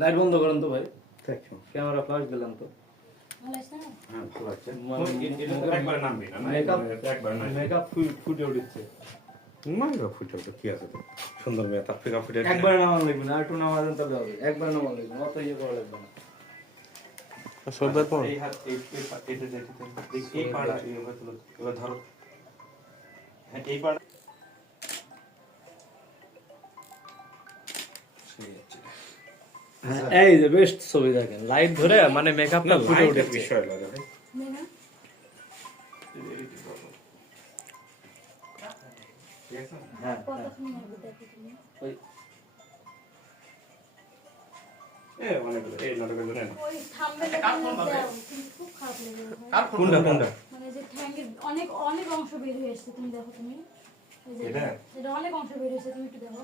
Light বন্ধ করেন তো ভাই। ক্যামেরা ফ্লাশ দিলাম তো। হ্যাঁ ভালো আছে একবার না মেকআপ একবার না। মেকআপ ফুটে উঠছে। মাইরা ফুটে কি আছে তো? সুন্দর মেয়ে তার ফিকা ফুটে একবার নামান লাগবে না একটু নামা দেন তাহলে হবে। একবার লাগবে অত ইয়ে করা লাগবে না। সর্দার পর। এই হাত এই এই এটা দেখতে এই পাড়া এইভাবে তুলো এবার ধরো। হ্যাঁ এই পাড়া সেই আছে। এই যে বেস্ট ছবি দেখেন লাইট ধরে মানে মেকআপটা ফুটে উঠেছে। বিষয় লাগে হ্যাঁ খারাপ লেগে ভাই কোনটা কোনটা? মানে যে অনেক অনেক অংশ বের হয়ে এসেছে তুমি দেখো তুমি? এটা অনেক অংশ বের হয়েছে তুমি একটু দেখো।